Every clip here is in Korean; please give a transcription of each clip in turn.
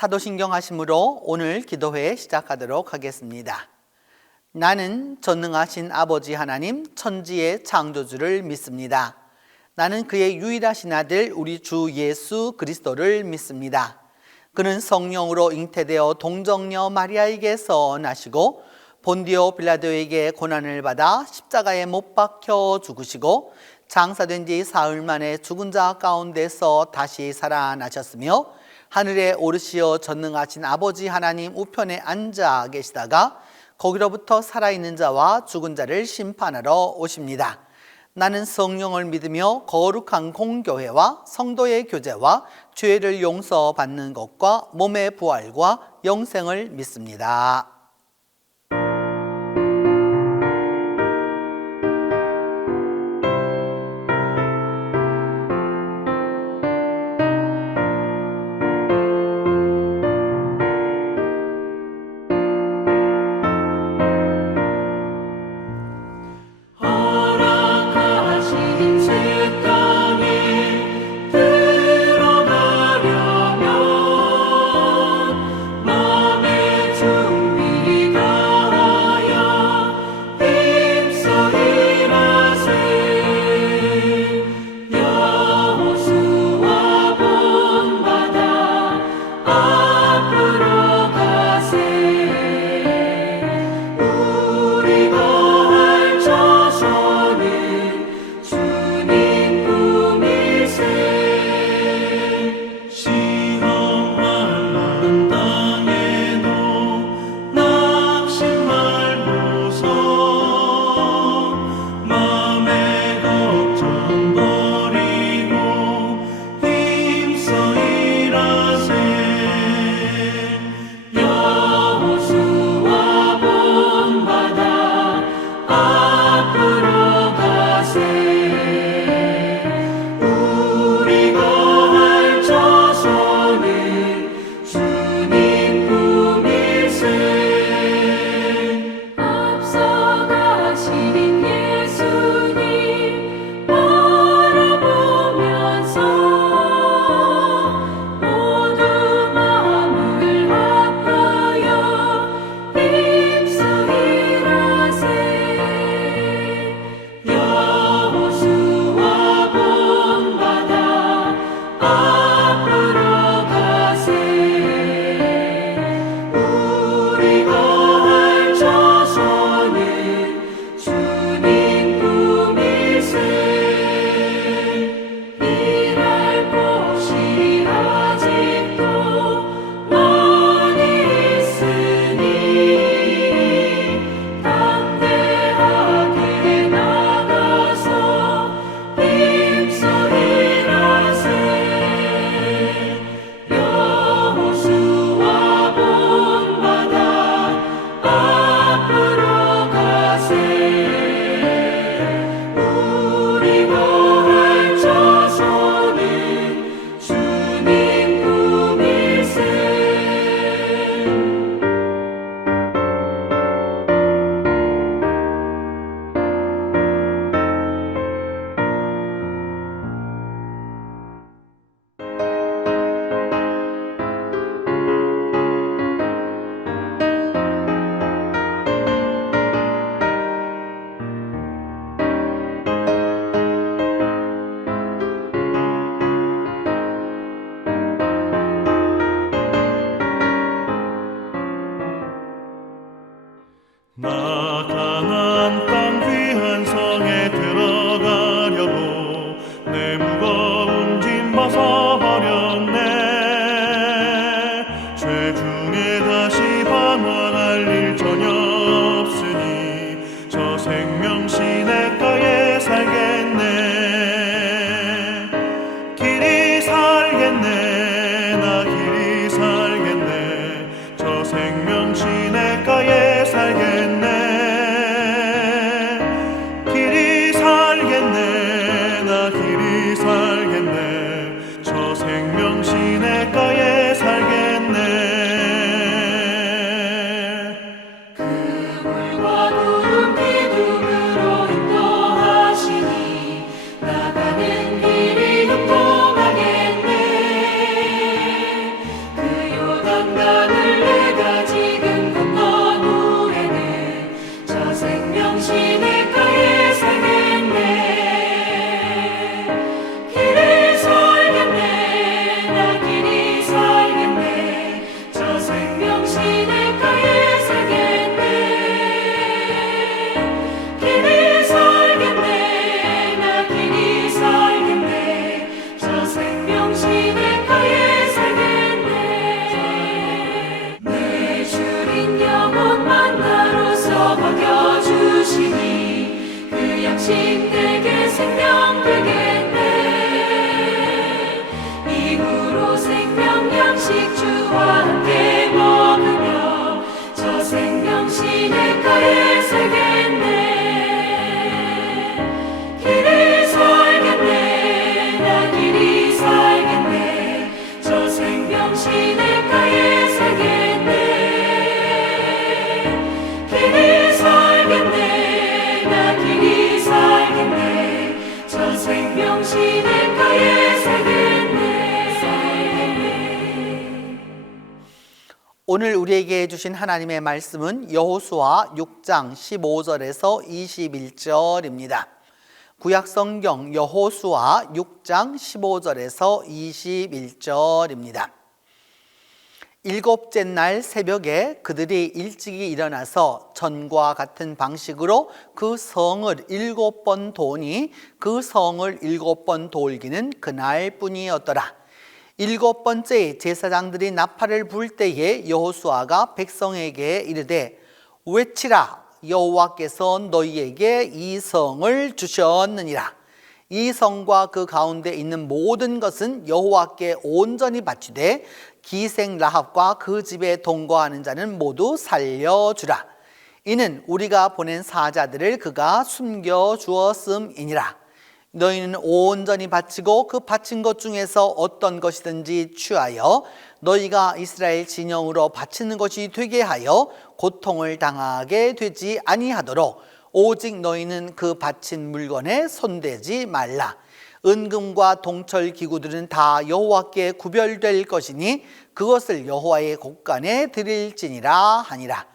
사도신경 하심으로 오늘 기도회 시작하도록 하겠습니다. 나는 전능하신 아버지 하나님 천지의 창조주를 믿습니다. 나는 그의 유일하신 아들 우리 주 예수 그리스도를 믿습니다. 그는 성령으로 잉태되어 동정녀 마리아에게서 나시고 본디오 빌라도에게 고난을 받아 십자가에 못 박혀 죽으시고 장사된 지 사흘 만에 죽은 자 가운데서 다시 살아나셨으며 하늘에 오르시어 전능하신 아버지 하나님 우편에 앉아 계시다가 거기로부터 살아있는 자와 죽은 자를 심판하러 오십니다. 나는 성령을 믿으며 거룩한 공교회와 성도의 교제와 죄를 용서받는 것과 몸의 부활과 영생을 믿습니다. 나 가나안 땅 귀한 성에 들어가려고 내 무거운 짐 벗어버렸네. 죄 중에 다시 방황할 일 전혀 없으니 저 생명 시냇가에 살겠네. 길이 살겠네. 나 길이 살겠네. 저 생명 시냇가에 살겠네. 양식 내게 생명 되겠네. 이후로 생명 양식 주와 함께 먹으며 저 생명 시냇가에 살겠네. 길이 살겠네. 나 길이 살겠네. 저 생명 시냇가에 살겠네. 길이 살겠네. 나 길이 살겠네. 저 생명 시냇가에 살겠네. 오늘 우리에게 주신 하나님의 말씀은 여호수아 6장 15절에서 21절입니다. 구약성경 여호수아 6장 15절에서 21절입니다. 일곱째 날 새벽에 그들이 일찍이 일어나서 전과 같은 방식으로 그 성을 7번 도니 그 성을 7번 돌기는 그날뿐이었더라. 7번째 제사장들이 나팔을 불 때에 여호수아가 백성에게 이르되 외치라, 여호와께서 너희에게 이 성을 주셨느니라. 이 성과 그 가운데 있는 모든 것은 여호와께 온전히 바치되 기생 라합과 그 집에 동거하는 자는 모두 살려주라. 이는 우리가 보낸 사자들을 그가 숨겨 주었음이니라. 너희는 온전히 바치고 그 바친 것 중에서 어떤 것이든지 취하여 너희가 이스라엘 진영으로 바치는 것이 되게 하여 고통을 당하게 되지 아니하도록 오직 너희는 그 바친 물건에 손대지 말라. 은금과 동철 기구들은 다 여호와께 구별될 것이니 그것을 여호와의 곳간에 드릴지니라 하니라.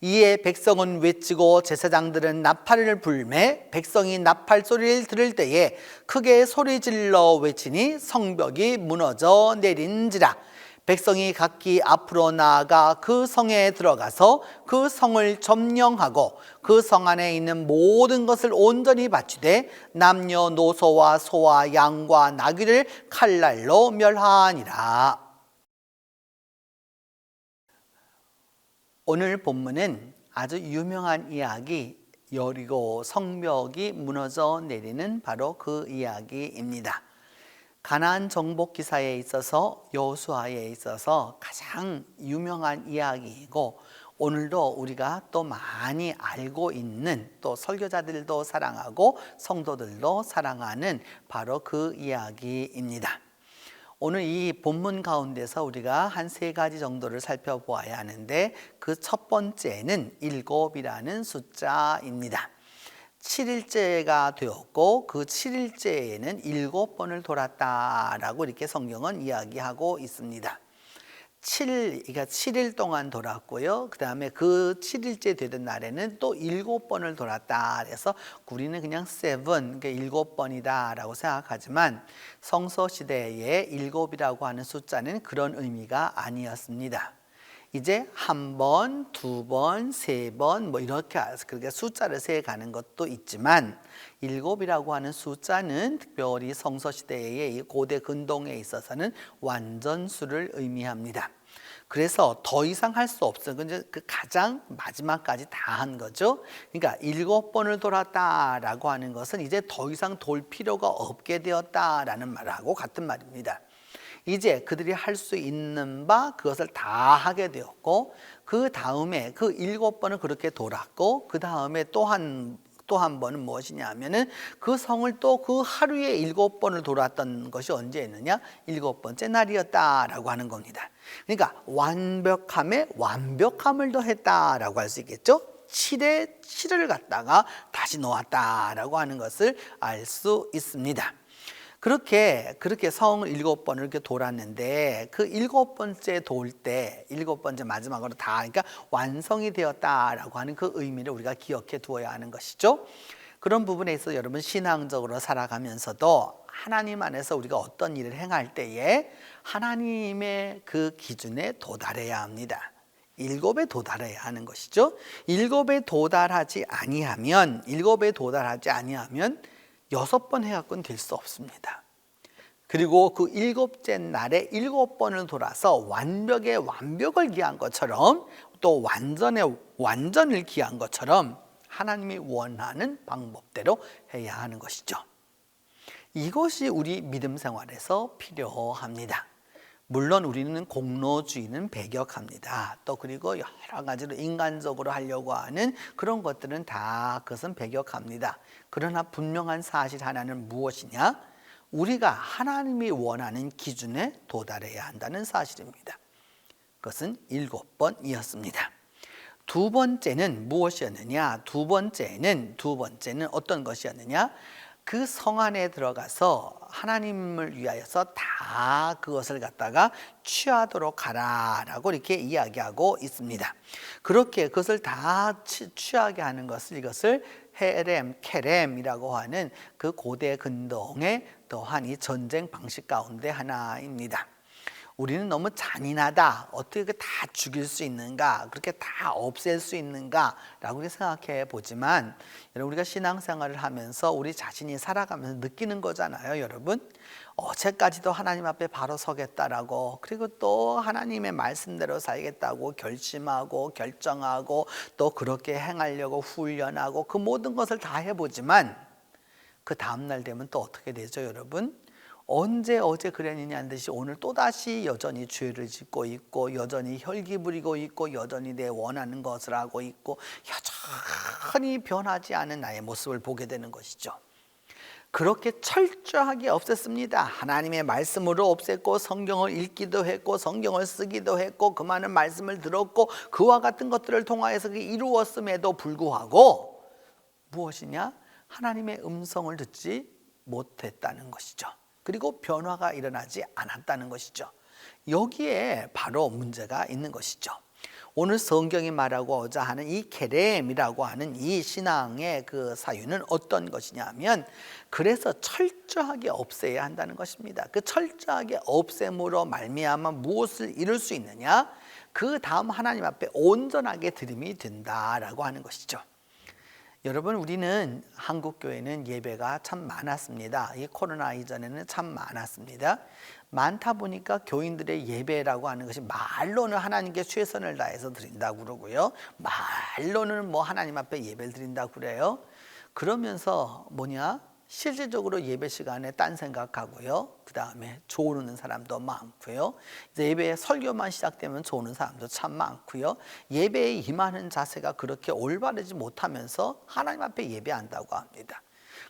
이에 백성은 외치고 제사장들은 나팔을 불매 백성이 나팔 소리를 들을 때에 크게 소리질러 외치니 성벽이 무너져 내린지라. 백성이 각기 앞으로 나아가 그 성에 들어가서 그 성을 점령하고 그 성 안에 있는 모든 것을 온전히 바치되 남녀노소와 소와 양과 나귀를 칼날로 멸하니라. 오늘 본문은 아주 유명한 이야기, 여리고 성벽이 무너져 내리는 바로 그 이야기입니다. 가나안 정복 기사에 있어서 여호수아에 있어서 가장 유명한 이야기이고 오늘도 우리가 또 많이 알고 있는, 또 설교자들도 사랑하고 성도들도 사랑하는 바로 그 이야기입니다. 오늘 이 본문 가운데서 우리가 한 3가지 정도를 살펴보아야 하는데 그 첫 번째는 7이라는 숫자입니다. 7일째가 되었고 그 7일째에는 7번을 돌았다라고 이렇게 성경은 이야기하고 있습니다. 7일, 7일 동안 돌았고요. 그 다음에 그 7일째 되던 날에는 또 7번을 돌았다. 그래서 우리는 그냥 7번이다 라고 생각하지만 성서시대에 7이라고 하는 숫자는 그런 의미가 아니었습니다. 이제 1번, 2번, 3번 뭐 이렇게 그렇게 숫자를 세가는 것도 있지만 7이라고 하는 숫자는 특별히 성서시대의 고대 근동에 있어서는 완전수를 의미합니다. 그래서 더 이상 할 수 없어요. 그 가장 마지막까지 다 한 거죠. 그러니까 7번을 돌았다라고 하는 것은 이제 더 이상 돌 필요가 없게 되었다라는 말하고 같은 말입니다. 이제 그들이 할 수 있는 바 그것을 다 하게 되었고 그 다음에 그 7번을 그렇게 돌았고 그 다음에 또 한 번은 무엇이냐 하면은 그 성을 또 그 하루에 7번을 돌았던 것이 언제였느냐? 7번째 날이었다라고 하는 겁니다. 그러니까 완벽함에 완벽함을 더했다라고 할 수 있겠죠? 7에 7을 갖다가 다시 놓았다라고 하는 것을 알 수 있습니다. 그렇게 성을 7번을 이렇게 돌았는데 그 7번째 돌 때 7번째 마지막으로 다 그러니까 완성이 되었다라고 하는 그 의미를 우리가 기억해 두어야 하는 것이죠. 그런 부분에 있어서 여러분 신앙적으로 살아가면서도 하나님 안에서 우리가 어떤 일을 행할 때에 하나님의 그 기준에 도달해야 합니다. 7에 도달해야 하는 것이죠. 7에 도달하지 아니하면 6번 해갖고는 될 수 없습니다. 그리고 그 7째 날에 7번을 돌아서 완벽을 기한 것처럼 또 완전을 기한 것처럼 하나님이 원하는 방법대로 해야 하는 것이죠. 이것이 우리 믿음 생활에서 필요합니다. 물론 우리는 공로주의는 배격합니다. 또 그리고 여러 가지로 인간적으로 하려고 하는 그런 것들은 다 그것은 배격합니다. 그러나 분명한 사실 하나는 무엇이냐? 우리가 하나님이 원하는 기준에 도달해야 한다는 사실입니다. 그것은 7번이었습니다. 두 번째는 무엇이었느냐? 두 번째는 어떤 것이었느냐? 그 성 안에 들어가서 하나님을 위하여서 다 그것을 갖다가 취하도록 하라라고 이렇게 이야기하고 있습니다. 그렇게 그것을 다 취하게 하는 것을 이것을 헤렘, 케렘이라고 하는 그 고대 근동의 또한 이 전쟁 방식 가운데 하나입니다. 우리는 너무 잔인하다, 어떻게 다 죽일 수 있는가, 그렇게 다 없앨 수 있는가 라고 생각해 보지만, 여러분 우리가 신앙생활을 하면서 우리 자신이 살아가면서 느끼는 거잖아요. 여러분 어제까지도 하나님 앞에 바로 서겠다라고, 그리고 또 하나님의 말씀대로 살겠다고 결심하고 결정하고 또 그렇게 행하려고 훈련하고 그 모든 것을 다 해보지만 그 다음날 되면 또 어떻게 되죠? 여러분 언제 어제 그랬느냐는 듯이 오늘 또다시 여전히 죄를 짓고 있고, 여전히 혈기 부리고 있고, 여전히 내 원하는 것을 하고 있고, 여전히 변하지 않은 나의 모습을 보게 되는 것이죠. 그렇게 철저하게 없앴습니다. 하나님의 말씀으로 없앴고, 성경을 읽기도 했고, 성경을 쓰기도 했고, 그 많은 말씀을 들었고, 그와 같은 것들을 통하여서 이루었음에도 불구하고 무엇이냐? 하나님의 음성을 듣지 못했다는 것이죠. 그리고 변화가 일어나지 않았다는 것이죠. 여기에 바로 문제가 있는 것이죠. 오늘 성경이 말하고자 하는 이 케렘이라고 하는 이 신앙의 그 사유는 어떤 것이냐면, 그래서 철저하게 없애야 한다는 것입니다. 그 철저하게 없앰으로 말미암아 무엇을 이룰 수 있느냐? 그 다음 하나님 앞에 온전하게 드림이 된다라고 하는 것이죠. 여러분 우리는 한국 교회는 예배가 참 많았습니다. 이 코로나 이전에는 참 많았습니다. 많다 보니까 교인들의 예배라고 하는 것이 말로는 하나님께 최선을 다해서 드린다고 그러고요, 말로는 뭐 하나님 앞에 예배를 드린다고 그래요. 그러면서 실질적으로 예배 시간에 딴 생각하고요, 그 다음에 조르는 사람도 많고요, 이제 예배 설교만 시작되면 조르는 사람도 참 많고요, 예배에 임하는 자세가 그렇게 올바르지 못하면서 하나님 앞에 예배한다고 합니다.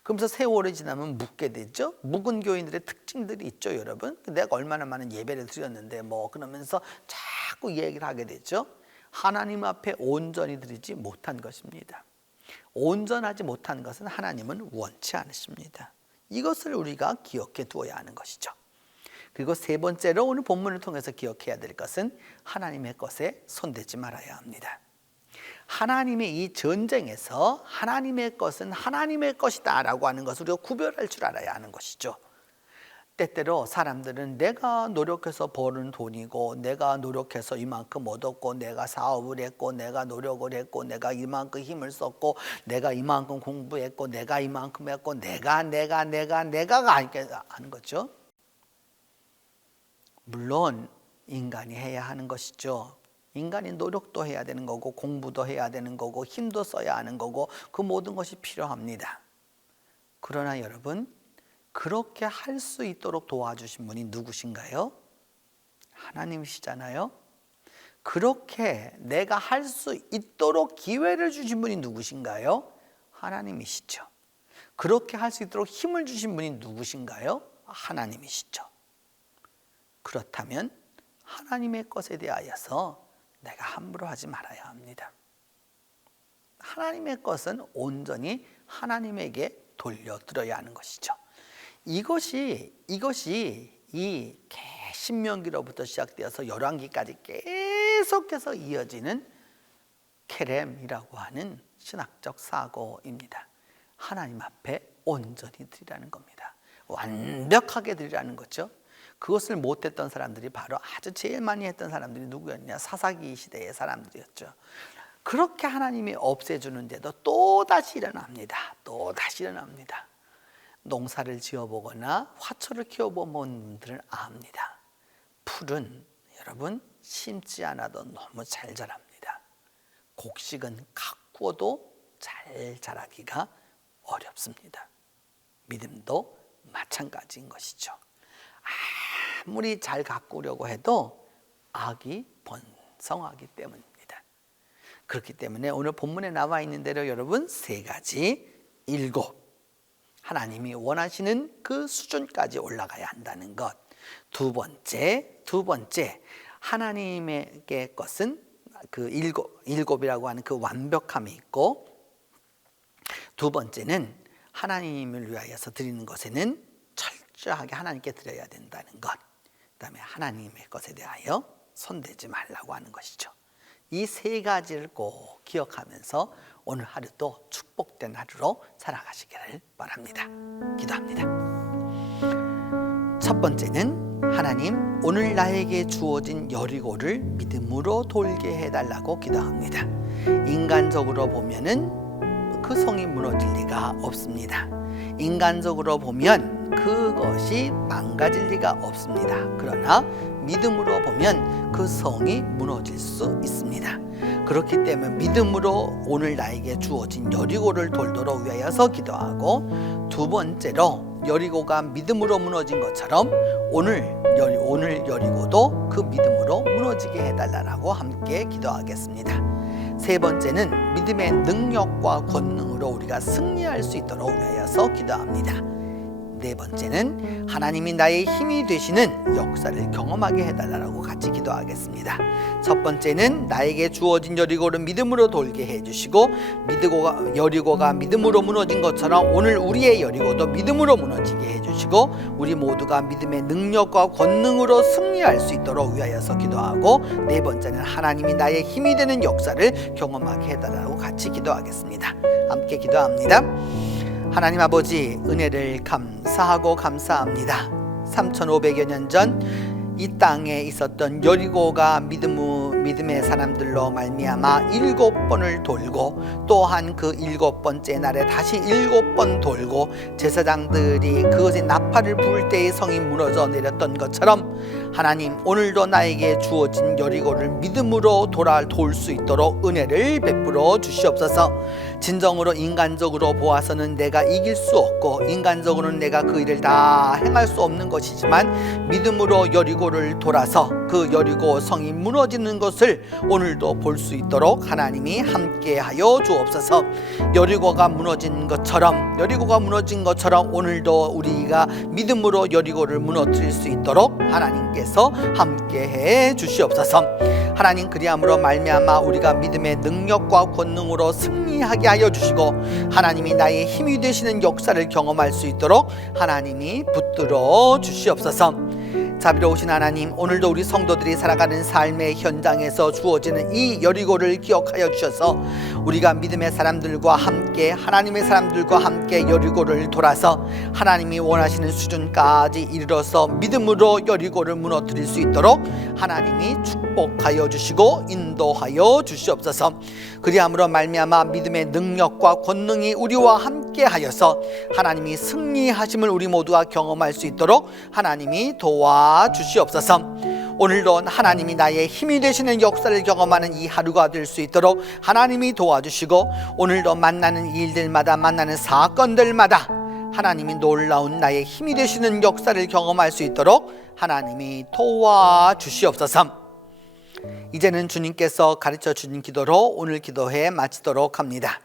그러면서 세월이 지나면 묵게 되죠. 묵은 교인들의 특징들이 있죠. 여러분 내가 얼마나 많은 예배를 드렸는데 그러면서 자꾸 얘기를 하게 되죠. 하나님 앞에 온전히 드리지 못한 것입니다. 온전하지 못한 것은 하나님은 원치 않으십니다. 이것을 우리가 기억해 두어야 하는 것이죠. 그리고 세 번째로 오늘 본문을 통해서 기억해야 될 것은 하나님의 것에 손대지 말아야 합니다. 하나님의 이 전쟁에서 하나님의 것은 하나님의 것이다 라고 하는 것을 우리가 구별할 줄 알아야 하는 것이죠. 때때로 사람들은 내가 노력해서 버는 돈이고, 내가 노력해서 이만큼 얻었고, 내가 사업을 했고, 내가 노력을 했고, 내가 이만큼 힘을 썼고, 내가 이만큼 공부했고, 내가 이만큼 했고, 내가가 하는 거죠. 물론 인간이 해야 하는 것이죠. 인간이 노력도 해야 되는 거고, 공부도 해야 되는 거고, 힘도 써야 하는 거고, 그 모든 것이 필요합니다. 그러나 여러분 그렇게 할 수 있도록 도와주신 분이 누구신가요? 하나님이시잖아요. 그렇게 내가 할 수 있도록 기회를 주신 분이 누구신가요? 하나님이시죠. 그렇게 할 수 있도록 힘을 주신 분이 누구신가요? 하나님이시죠. 그렇다면 하나님의 것에 대하여서 내가 함부로 하지 말아야 합니다. 하나님의 것은 온전히 하나님에게 돌려드려야 하는 것이죠. 이것이 이 신명기로부터 시작되어서 열왕기까지 계속해서 이어지는 케렘이라고 하는 신학적 사고입니다. 하나님 앞에 온전히 드리라는 겁니다. 완벽하게 드리라는 거죠. 그것을 못했던 사람들이 바로 아주 제일 많이 했던 사람들이 누구였냐? 사사기 시대의 사람들이었죠. 그렇게 하나님이 없애주는데도 또다시 일어납니다. 농사를 지어보거나 화초를 키워본 분들은 압니다. 풀은 여러분 심지 않아도 너무 잘 자랍니다. 곡식은 가꾸어도 잘 자라기가 어렵습니다. 믿음도 마찬가지인 것이죠. 아무리 잘 가꾸려고 해도 악이 번성하기 때문입니다. 그렇기 때문에 오늘 본문에 나와 있는 대로 여러분 3가지, 7 하나님이 원하시는 그 수준까지 올라가야 한다는 것. 두 번째 하나님에게 것은 그 일곱이라고 하는 그 완벽함이 있고, 두 번째는 하나님을 위하여서 드리는 것에는 철저하게 하나님께 드려야 된다는 것. 그 다음에 하나님의 것에 대하여 손대지 말라고 하는 것이죠. 이 3가지를 꼭 기억하면서 오늘 하루도 축복된 하루로 살아가시기를 바랍니다. 기도합니다. 첫 번째는 하나님, 오늘 나에게 주어진 여리고를 믿음으로 돌게 해달라고 기도합니다. 인간적으로 보면은 그 성이 무너질 리가 없습니다. 인간적으로 보면 그것이 망가질 리가 없습니다. 그러나 믿음으로 보면 그 성이 무너질 수 있습니다. 그렇기 때문에 믿음으로 오늘 나에게 주어진 여리고를 돌도록 위하여서 기도하고, 두 번째로 여리고가 믿음으로 무너진 것처럼 오늘 여리고도 그 믿음으로 무너지게 해달라고 함께 기도하겠습니다. 세 번째는 믿음의 능력과 권능으로 우리가 승리할 수 있도록 위하여서 기도합니다. 네 번째는 하나님이 나의 힘이 되시는 역사를 경험하게 해달라고 같이 기도하겠습니다. 첫 번째는 나에게 주어진 여리고를 믿음으로 돌게 해주시고, 여리고가 믿음으로 무너진 것처럼 오늘 우리의 여리고도 믿음으로 무너지게 해주시고, 우리 모두가 믿음의 능력과 권능으로 승리할 수 있도록 위하여서 기도하고, 네 번째는 하나님이 나의 힘이 되는 역사를 경험하게 해달라고 같이 기도하겠습니다. 함께 기도합니다. 하나님 아버지, 은혜를 감사하고 감사합니다. 3500여 년 전 이 땅에 있었던 여리고가 믿음의 사람들로 말미암아 7번을 돌고, 또한 그 7번째 날에 다시 7번 돌고, 제사장들이 그것에 나팔을 부을 때의 성이 무너져 내렸던 것처럼 하나님, 오늘도 나에게 주어진 여리고를 믿음으로 돌 수 있도록 은혜를 베풀어 주시옵소서. 진정으로 인간적으로 보아서는 내가 이길 수 없고, 인간적으로는 내가 그 일을 다 행할 수 없는 것이지만, 믿음으로 여리고를 돌아서 그 여리고 성이 무너지는 것을 오늘도 볼 수 있도록 하나님이 함께하여 주옵소서. 여리고가 무너진 것처럼 오늘도 우리가 믿음으로 여리고를 무너뜨릴 수 있도록 하나님께서 함께해 주시옵소서. 하나님, 그리함으로 말미암아 우리가 믿음의 능력과 권능으로 승리하게 하여 주시고, 하나님이 나의 힘이 되시는 역사를 경험할 수 있도록 하나님이 붙들어 주시옵소서. 자비로우신 하나님, 오늘도 우리 성도들이 살아가는 삶의 현장에서 주어지는 이 여리고를 기억하여 주셔서 우리가 믿음의 사람들과 함께, 하나님의 사람들과 함께 여리고를 돌아서 하나님이 원하시는 수준까지 이르러서 믿음으로 여리고를 무너뜨릴 수 있도록 하나님이 축복하여 주시고 인도하여 주시옵소서. 그리함으로 말미암아 믿음의 능력과 권능이 우리와 함께 하여서 하나님이 승리하심을 우리 모두가 경험할 수 있도록 하나님이 도와주시옵소서. 오늘도 하나님이 나의 힘이 되시는 역사를 경험하는 이 하루가 될 수 있도록 하나님이 도와주시고, 오늘도 만나는 일들마다, 만나는 사건들마다 하나님이 놀라운 나의 힘이 되시는 역사를 경험할 수 있도록 하나님이 도와주시옵소서. 이제는 주님께서 가르쳐 주신 기도로 오늘 기도회 마치도록 합니다.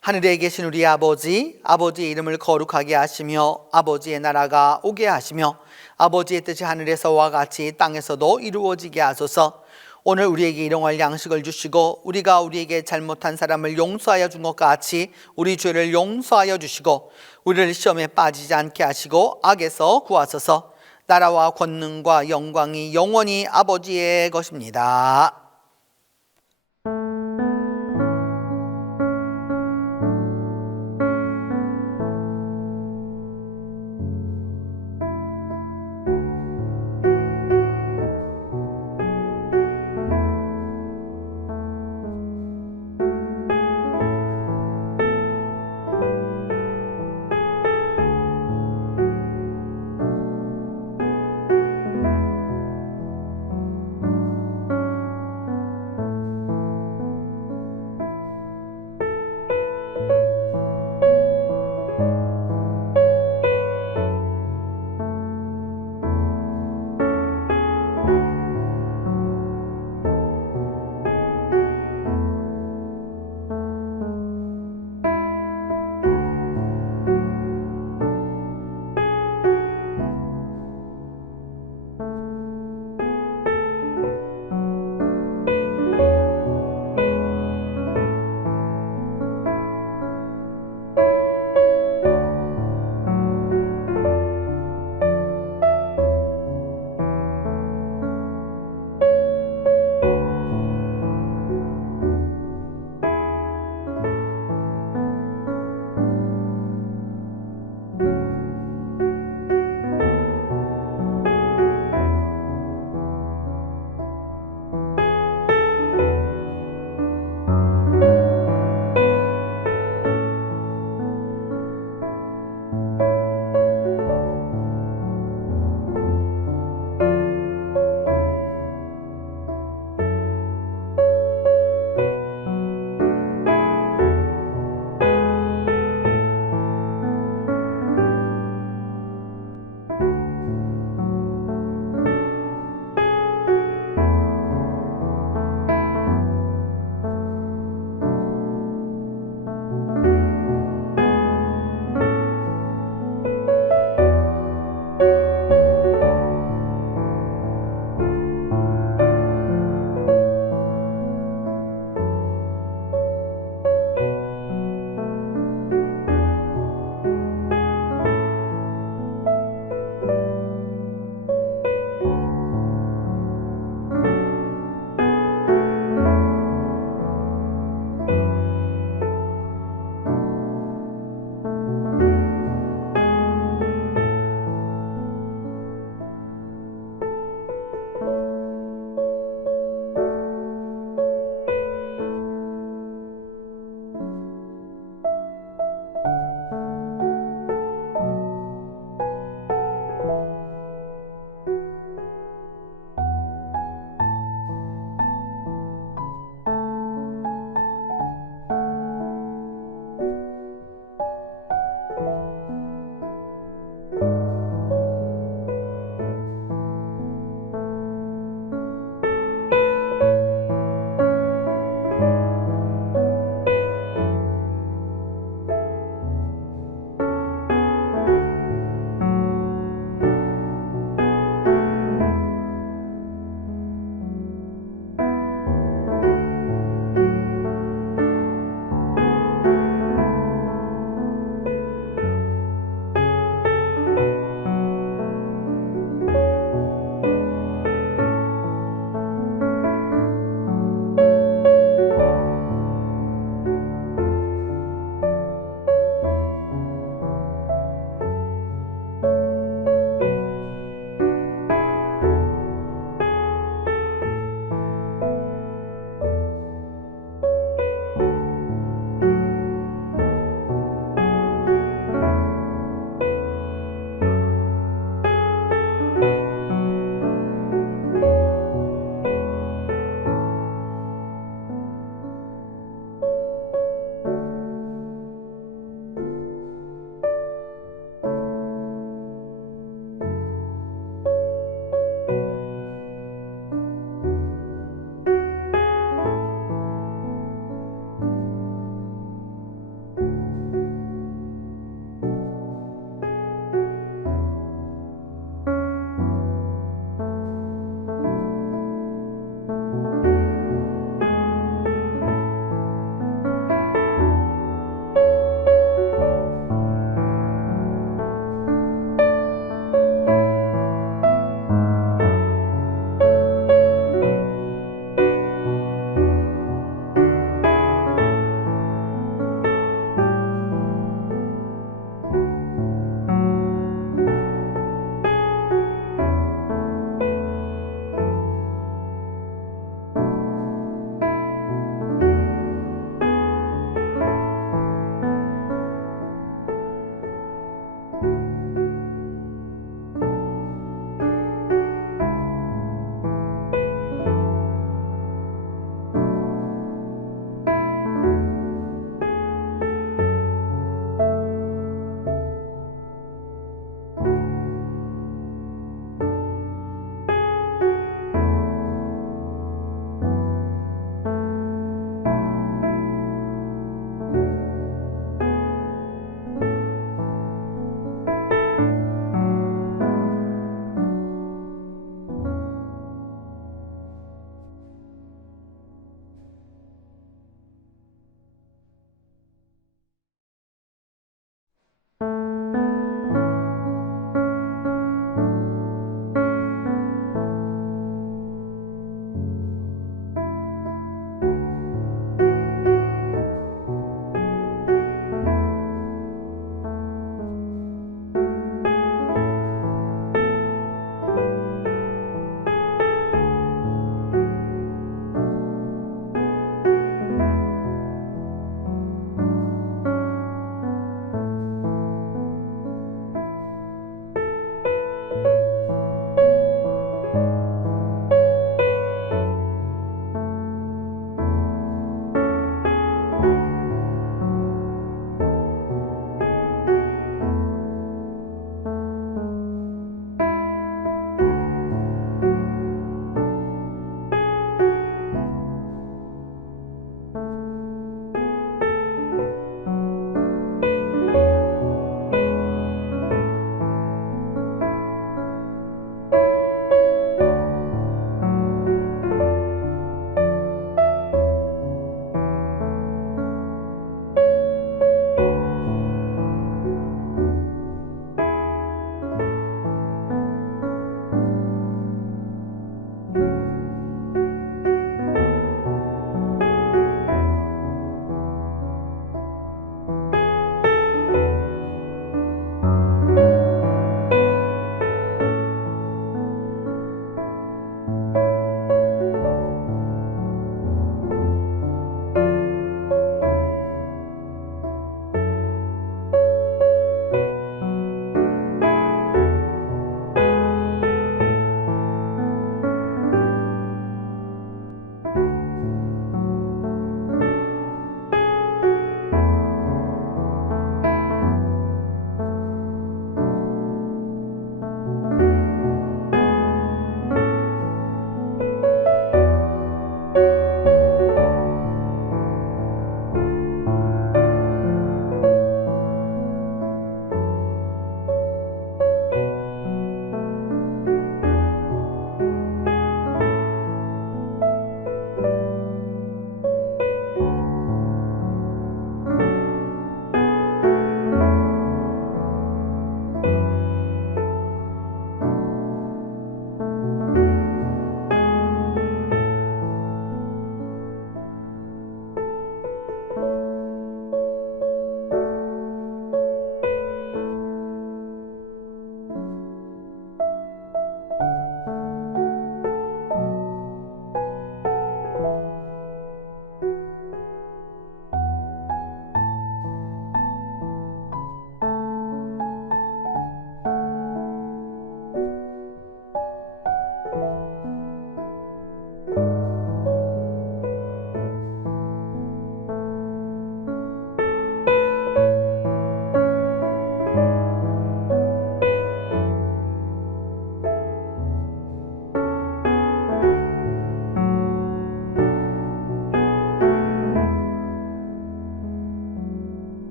하늘에 계신 우리 아버지, 아버지의 이름을 거룩하게 하시며 아버지의 나라가 오게 하시며 아버지의 뜻이 하늘에서와 같이 땅에서도 이루어지게 하소서. 오늘 우리에게 일용할 양식을 주시고, 우리가 우리에게 잘못한 사람을 용서하여 준 것 같이 우리 죄를 용서하여 주시고, 우리를 시험에 빠지지 않게 하시고 악에서 구하소서. 나라와 권능과 영광이 영원히 아버지의 것입니다.